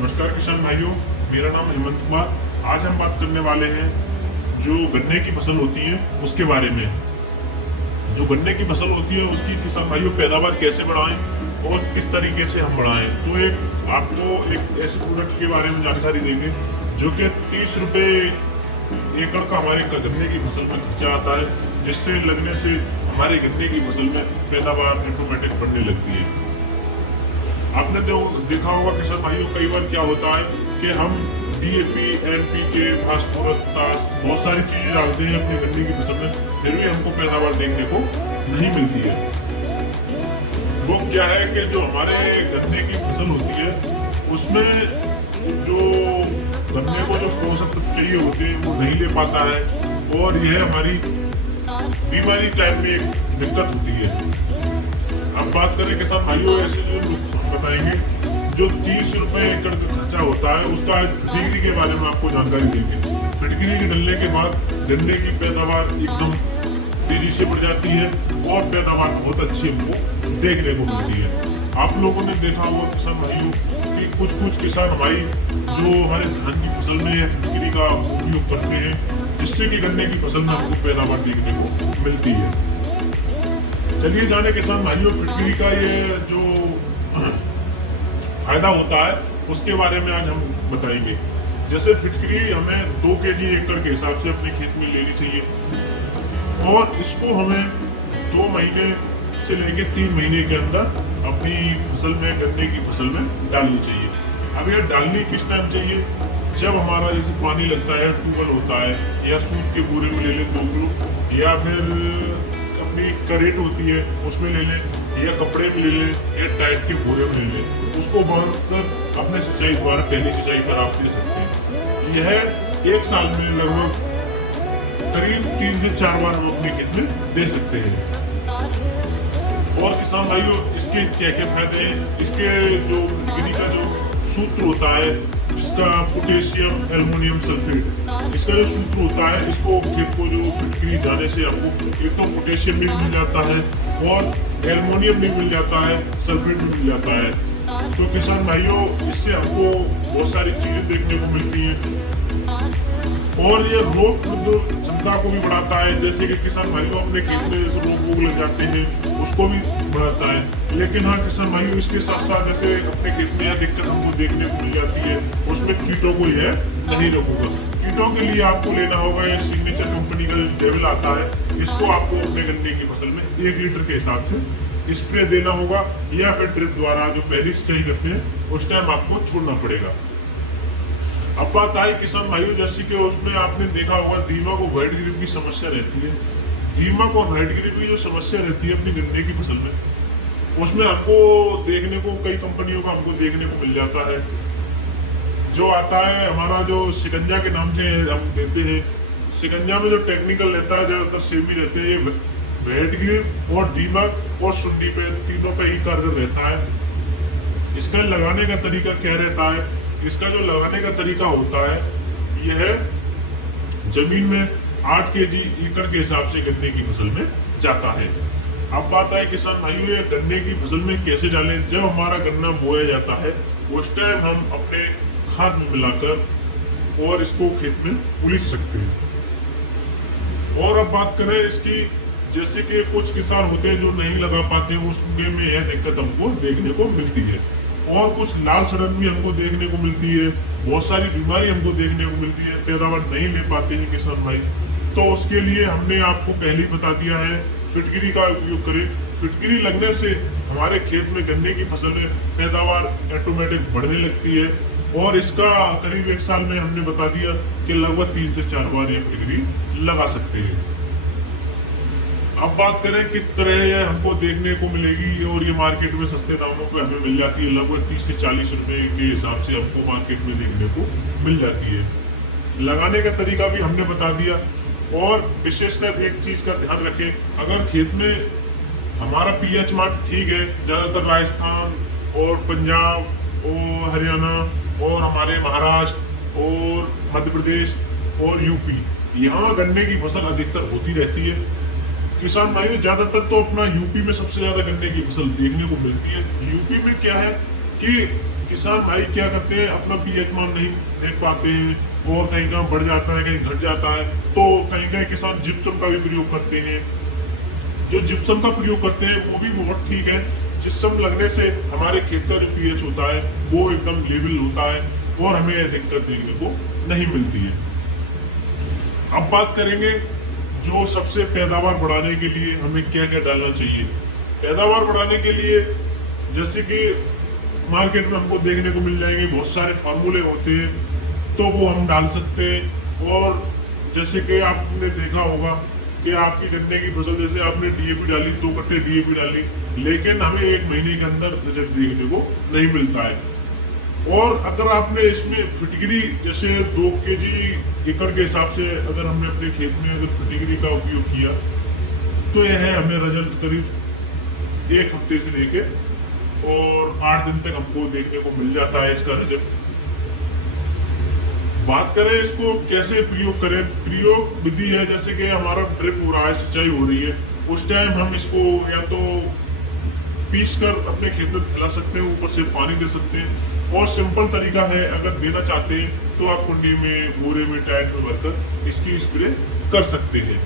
नमस्कार किसान भाइयों, मेरा नाम हेमंत कुमार। आज हम बात करने वाले हैं जो गन्ने की फसल होती है उसके बारे में। जो गन्ने की फसल होती है उसकी किसान भाइयों पैदावार कैसे बढ़ाएं और किस तरीके से हम बढ़ाएं। तो आपको एक ऐसे प्रोडक्ट के बारे में जानकारी देंगे जो कि 30 रुपये एकड़ का हमारे गन्ने की फसल में खर्चा आता है, जिससे लगने से हमारे गन्ने की फसल में पैदावार ऑटोमेटिक बढ़ने लगती है। आपने तो देखा होगा किसान भाइयों, कई बार क्या होता है कि हम DAP, NPK, फास्फोरस, पोटाश बहुत सारी चीजें डालते हैं अपनी गन्ने की फसल में, फिर भी हमको पैदावार देखने को नहीं मिलती है। वो क्या है कि जो हमारे गन्ने की फसल होती है उसमें जो गन्ने को जो पोषक तत्व चाहिए होते हैं वो नहीं ले पाता है, और यह हमारी बीमारी टाइम में एक दिक्कत होती है। अब बात करें किसान भाइयों, ऐसे जो बताएंगे जो 30 रुपये एकड़ का खर्चा होता है उसका फिटकरी के बारे में आपको जानकारी देंगे। फिटकरी के डलने के बाद गन्ने की पैदावार एकदम तेजी से बढ़ जाती है और पैदावार बहुत अच्छी हमको देखने को मिलती है। आप लोगों ने देखा होगा किसान भाइयों कि कुछ किसान हमारी जो हमारे धान की फसल में फिटकरी का उपयोग करते हैं, जिससे कि गन्ने की फसल में हमको पैदावार देखने को मिलती है। चलिए जाने किसान भाइयों, फिटकरी का ये जो फायदा होता है उसके बारे में आज हम बताएंगे। जैसे फिटकरी हमें 2 kg एकड़ के हिसाब से अपने खेत में लेनी चाहिए, और इसको हमें 2 महीने से लेके 3 महीने के अंदर अपनी फसल में, गन्ने की फसल में डालनी चाहिए। अब यह डालनी किस टाइम चाहिए? जब हमारा जैसे पानी लगता है, ट्यूबवेल होता है, या सूत के बोरे में ले लें 2 किलो, या फिर अपनी करेट होती है उसमें ले लें, या कपड़े में ले लें, या टाइट के बोरे में ले लें। उसको बांध कर अपने सिंचाई द्वारा पहली सिंचाई पर आप दे सकते हैं। यह 1 साल में लगभग करीब 3 से 4 बार हम अपने खेत में दे सकते हैं। और किसान भाइयों, इसके क्या क्या फायदे हैं? इसके जो फिटकरी का जो सूत्र होता है, जिसका पोटेशियम एल्युमिनियम सल्फेट, इसका जो सूत्र होता है, इसको खेत को जो फिटकरी जाने से आपको एक तो पोटेशियम भी मिल जाता है और एल्युमिनियम भी मिल जाता है, सल्फेट भी मिल जाता है। तो किसान भाइयों, इससे आपको बहुत सारी चीजें देखने को मिलती हैं, और ये रोग प्रतिरोधक क्षमता को भी बढ़ाता है। जैसे कि किसान भाइयों अपने खेत में रोग लग जाते हैं उसको भी बढ़ाता है। लेकिन हाँ किसान भाइयों, इसके साथ साथ जैसे अपने खेत में यह दिक्कत हमको देखने को मिल जाती है, उसमें कीटों को यह नहीं रोकूंगा। कीटों के लिए आपको लेना होगा यह सिग्नेचर कंपनी का जो लेवल आता है, इसको आपको अपने गन्ने की फसल में 1 लीटर के हिसाब से स्प्रे देना होगा, या फिर ड्रिप द्वारा जो पहली सिंचाई करते हैं उस टाइम आपको छोड़ना पड़ेगा। अब बात आई किसान भाइयों, जैसे कि उसमें आपने देखा होगा दीमक और व्हाइट ग्रिप की समस्या रहती है। दीमक और व्हाइट ग्रिप की जो समस्या रहती है अपनी गन्ने की फसल में, उसमें हमको देखने को कई कंपनियों का हमको देखने को मिल जाता है। जो आता है हमारा जो शिकंजा के नाम से हम देते हैं, शिकंजा में जो टेक्निकल रहता है ज्यादातर सेमी रहते हैं, व्हाइट ग्रिप और दीमक और सुंडी पे, तीनों पे ही कारगर रहता है। इसका लगाने का तरीका क्या रहता है? इसका जो लगाने का तरीका होता है, यह जमीन में 8 kg एकड़ के हिसाब से गन्ने की फसल में जाता है। अब बात है किसान भाइयों, ये गन्ने की फसल में कैसे डालें? जब हमारा गन्ना बोया जाता है उस टाइम हम अपने खाद में मिलाकर और इसको खेत में उलीच सकते हैं। और अब बात करें इसकी, जैसे कि कुछ किसान होते हैं जो नहीं लगा पाते, उसमें में यह दिक्कत हमको देखने को मिलती है, और कुछ लाल सड़न भी हमको देखने को मिलती है, बहुत सारी बीमारी हमको देखने को मिलती है, पैदावार नहीं ले पाते हैं किसान भाई। तो उसके लिए हमने आपको पहले ही बता दिया है, फिटकरी का उपयोग करें। फिटकरी लगने से हमारे खेत में गन्ने की फसल में पैदावार ऑटोमेटिक बढ़ने लगती है, और इसका करीब 1 साल में हमने बता दिया कि लगभग 3 से 4 बार ये फिटकरी लगा सकते हैं। अब बात करें किस तरह ये हमको देखने को मिलेगी, और ये मार्केट में सस्ते दामों पे हमें मिल जाती है, लगभग 30 से 40 रुपए के हिसाब से हमको मार्केट में देखने को मिल जाती है। लगाने का तरीका भी हमने बता दिया, और विशेषकर एक चीज का ध्यान रखें, अगर खेत में हमारा pH मान ठीक है, ज्यादातर राजस्थान और पंजाब और हरियाणा और हमारे महाराष्ट्र और मध्य प्रदेश और यूपी, यहाँ गन्ने की फसल अधिकतर होती रहती है। किसान भाइयों, ज्यादातर तो अपना यूपी में सबसे ज्यादा गन्ने की फसल देखने को मिलती है। यूपी में क्या है कि किसान भाई क्या करते हैं, अपना पीएच मान नहीं देख पाते हैं और कहीं कहीं बढ़ जाता है, कहीं घट जाता है, तो कहीं कहीं किसान जिप्सम का भी प्रयोग करते हैं। जो जिप्सम का प्रयोग करते हैं वो भी बहुत ठीक है। जिप्सम लगने से हमारे खेत का जो पीएच होता है वो एकदम लेवल होता है और हमें यह दिक्कत देखने को नहीं मिलती है। अब बात करेंगे जो सबसे पैदावार बढ़ाने के लिए हमें क्या क्या डालना चाहिए। पैदावार बढ़ाने के लिए जैसे कि मार्केट में हमको देखने को मिल जाएंगे बहुत सारे फार्मूले होते हैं, तो वो हम डाल सकते हैं। और जैसे कि आपने देखा होगा कि आपकी गन्ने की फसल, जैसे आपने डीएपी डाली, 2 कट्टे डीएपी डाली, लेकिन हमें 1 महीने के अंदर रिजल्ट देखने को नहीं मिलता है। और अगर आपने इसमें फिटकरी जैसे 2 केजी एकड़ के हिसाब से अगर हमने अपने खेत में अगर फिटकरी का उपयोग किया, तो यह है हमें रिजल्ट करीब 1 हफ्ते से लेके और 8 दिन तक हमको देखने को मिल जाता है इसका रिजल्ट। बात करें इसको कैसे प्रयोग करें, प्रयोग विधि है जैसे कि हमारा ड्रिप हो रहा है, सिंचाई हो रही है, उस टाइम हम इसको या तो पीस कर अपने खेत में फैला सकते हैं, ऊपर से पानी दे सकते हैं। और सिंपल तरीका है, अगर देना चाहते हैं तो आप कुंडी में, बोरे में, टैंक में भरकर इसकी स्प्रे कर सकते हैं।